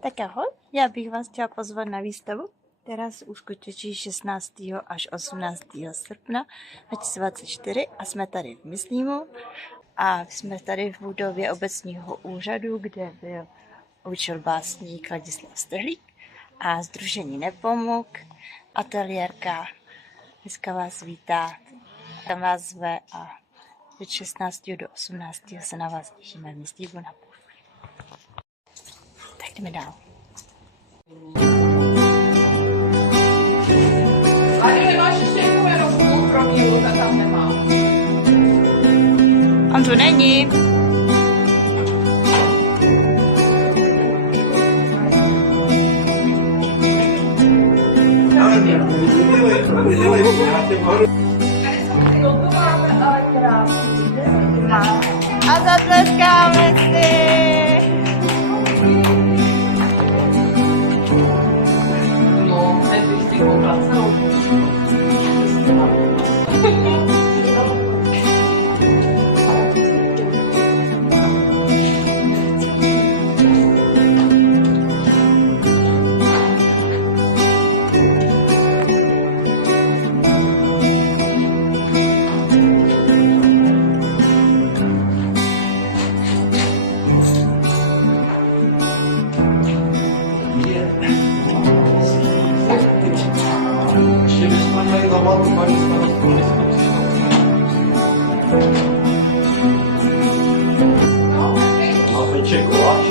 Tak ahoj, já bych vás chtěla pozvat na výstavu, která se uskuteční 16. až 18. srpna 2024 a jsme tady v Myslímu a jsme tady v budově obecního úřadu, kde učil básník Ladislav Strhlík a Sdružení Nepomuk, ateliérka. Dneska vás vítá, tam vás zve a od 16. do 18. se na vás těšíme v Myslímu na půl. Tak jdeme dál. Tady nemáš ještě jednu jenovku pro Mílu, tak tam nemá. On tu není. A zatleskáme si. No, nevíš ty koukacou. Peček, guláš.